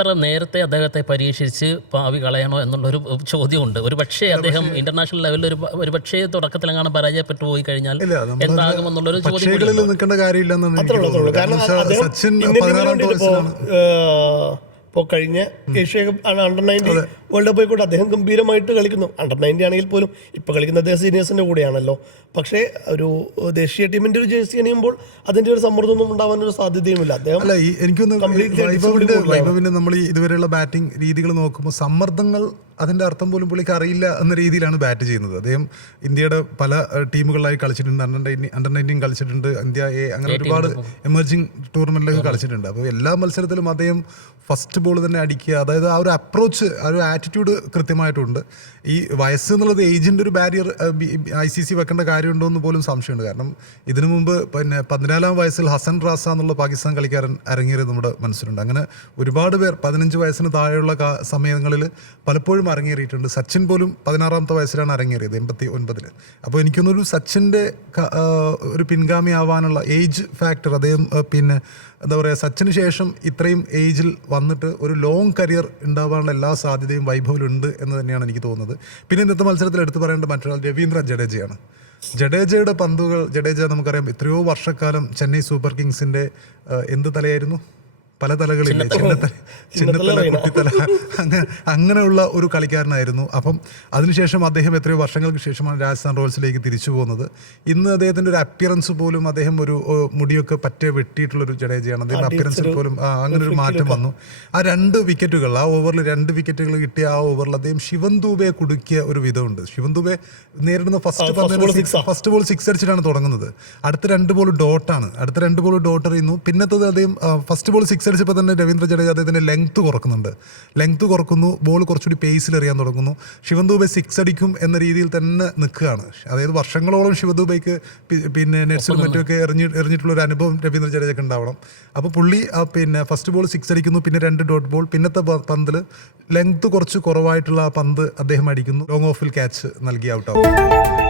ഇത്ര നേരത്തെ അദ്ദേഹത്തെ പരീക്ഷിച്ച് ഭാവി കളയണോ എന്നുള്ളൊരു ചോദ്യമുണ്ട്. ഒരു പക്ഷേ അദ്ദേഹം ഇന്റർനാഷണൽ ലെവലിൽ ഒരു പക്ഷേ തുടക്കത്തിലെങ്ങാനും പരാജയപ്പെട്ടു പോയി കഴിഞ്ഞാൽ എന്താകുമെന്നുള്ളൊരു ചോദ്യം നിൽക്കേണ്ട കാര്യമില്ലെന്നാണ്. കാരണം സച്ചിൻ ഇപ്പോൾ കഴിഞ്ഞ ഏഷ്യ അണ്ടർ-19 വേൾഡ് കപ്പിൽ കൂടെ അദ്ദേഹം ഗംഭീരമായിട്ട് കളിക്കുന്നു. അണ്ടർ-19 ആണെങ്കിൽ പോലും ഇപ്പോൾ കളിക്കുന്ന അദ്ദേഹം സീനിയേഴ്സിൻ്റെ കൂടെയാണല്ലോ. പക്ഷേ ഒരു ദേശീയ ടീമിൻ്റെ ഒരു ജേഴ്സി അണിയുമ്പോൾ അതിൻ്റെ ഒരു സമ്മർദ്ദമൊന്നും ഉണ്ടാവാനൊരു സാധ്യതയുമില്ല. അദ്ദേഹം അല്ല, എനിക്കൊന്ന് വൈഭവിന്റെ നമ്മൾ ഈ ഇതുവരെയുള്ള ബാറ്റിംഗ് രീതികൾ നോക്കുമ്പോൾ സമ്മർദ്ദങ്ങൾ അതിൻ്റെ അർത്ഥം പോലും പുള്ളിക്ക് അറിയില്ല എന്ന രീതിയിലാണ് ബാറ്റ് ചെയ്യുന്നത്. അദ്ദേഹം ഇന്ത്യയുടെ പല ടീമുകളിലായി കളിച്ചിട്ടുണ്ട്, അണ്ടർ-19 കളിച്ചിട്ടുണ്ട്, ഇന്ത്യ എ, അങ്ങനെ ഒരുപാട് എമർജിങ് ടൂർണമെന്റിലൊക്കെ കളിച്ചിട്ടുണ്ട്. അപ്പോൾ എല്ലാ മത്സരത്തിലും അദ്ദേഹം ഫസ്റ്റ് ബോൾ തന്നെ അടിക്കുക, അതായത് ആ ഒരു അപ്രോച്ച്, ആ ഒരു ആറ്റിറ്റ്യൂഡ് കൃത്യമായിട്ടുണ്ട്. ഈ വയസ്സ് എന്നുള്ളത് ഏജിൻ്റെ ഒരു ബാരിയർ ICC വെക്കേണ്ട കാര്യമുണ്ടോ എന്ന് പോലും സംശയമുണ്ട്. കാരണം ഇതിനു മുമ്പ് പിന്നെ 14-ാം വയസ്സിൽ ഹസൻ റാസ എന്നുള്ള പാകിസ്ഥാൻ കളിക്കാരൻ ഇറങ്ങിയത് നമ്മുടെ മനസ്സിലുണ്ട്. അങ്ങനെ ഒരുപാട് പേർ 15 വയസ്സിന് താഴെയുള്ള സമയങ്ങളിൽ പലപ്പോഴും അരങ്ങേറിയിട്ടുണ്ട്. സച്ചിൻ പോലും 16-ാമത്തെ വയസ്സിലാണ് അരങ്ങേറിയത്, 89-ൽ. അപ്പോൾ എനിക്കൊന്നൊരു സച്ചിൻ്റെ ഒരു പിൻഗാമി ആവാനുള്ള ഏജ് ഫാക്ടർ, അദ്ദേഹം പിന്നെ എന്താ പറയുക, സച്ചിന് ശേഷം ഇത്രയും ഏജിൽ വന്നിട്ട് ഒരു ലോങ് കരിയർ ഉണ്ടാവാനുള്ള എല്ലാ സാധ്യതയും വൈഭവിലുണ്ട് എന്ന് തന്നെയാണ് എനിക്ക് തോന്നുന്നത്. പിന്നെ ഇന്നത്തെ മത്സരത്തിൽ എടുത്തു പറയേണ്ട മറ്റൊരാൾ രവീന്ദ്ര ജഡേജയാണ്. ജഡേജയുടെ പന്തുകൾ, ജഡേജ നമുക്കറിയാം എത്രയോ വർഷക്കാലം ചെന്നൈ സൂപ്പർ കിങ്സിൻ്റെ എന്ത് തലയായിരുന്നു, പല തലകളില്ലേ, ചിന്നത്തല, കുട്ടിത്തല, അങ്ങനെയുള്ള ഒരു കളിക്കാരനായിരുന്നു. അപ്പം അതിനുശേഷം അദ്ദേഹം എത്രയോ വർഷങ്ങൾക്ക് ശേഷമാണ് രാജസ്ഥാൻ റോയൽസിലേക്ക് തിരിച്ചു പോകുന്നത്. ഇന്ന് അദ്ദേഹത്തിൻ്റെ ഒരു അപ്പിയറൻസ് പോലും, അദ്ദേഹം ഒരു മുടിയൊക്കെ പറ്റേ വെട്ടിയിട്ടുള്ളൊരു ജഡേജയാണ്. അദ്ദേഹം അപ്പിയറൻസിൽ പോലും അങ്ങനെ ഒരു മാറ്റം വന്നു. ആ 2 വിക്കറ്റുകൾ, ആ ഓവറിൽ 2 വിക്കറ്റുകൾ കിട്ടിയ ആ ഓവറിൽ അദ്ദേഹം ശിവൻ ദൂബെ കുടുക്കിയ ഒരു വിധമുണ്ട്. ശിവൻ ദൂബെ നേരിടുന്ന ഫസ്റ്റ് ബോൾ 6 അടിച്ചിട്ടാണ് തുടങ്ങുന്നത്. അടുത്ത 2 ബോൾ ഡോട്ടാണ്, അടുത്ത 2 ബോൾ ഡോട്ട് എറിയുന്നു. പിന്നത്തത് അദ്ദേഹം ഫസ്റ്റ് ബോൾ 6 അടിച്ചപ്പോൾ തന്നെ രവീന്ദ്ര ജഡേജ അദ്ദേഹത്തിൻ്റെ ലെങ്ത് കുറക്കുന്നു, ബോൾ കുറച്ചുകൂടി പേസിൽ എറിയാൻ തുടങ്ങുന്നു. ശിവൻ ദൂബെ 6 അടിക്കും എന്ന രീതിയിൽ തന്നെ നിൽക്കുകയാണ്. അതായത് വർഷങ്ങളോളം ശിവൻ ദൂബെക്ക് പിന്നെ നെറ്റ്സിലും മറ്റുമൊക്കെ എറിഞ്ഞിട്ടുള്ളൊരു അനുഭവം രവീന്ദ്ര ജഡേജയ്ക്ക് ഉണ്ടാവണം. അപ്പോൾ പുള്ളി പിന്നെ ഫസ്റ്റ് ബോൾ 6 അടിക്കുന്നു, പിന്നെ 2 ഡോട്ട് ബോൾ, പിന്നത്തെ പന്തിൽ ലെങ്ത് കുറച്ച് കുറവായിട്ടുള്ള ആ പന്ത് അദ്ദേഹം അടിക്കുന്നു, ലോങ് ഓഫിൽ ക്യാച്ച് നൽകി ഔട്ടാവും.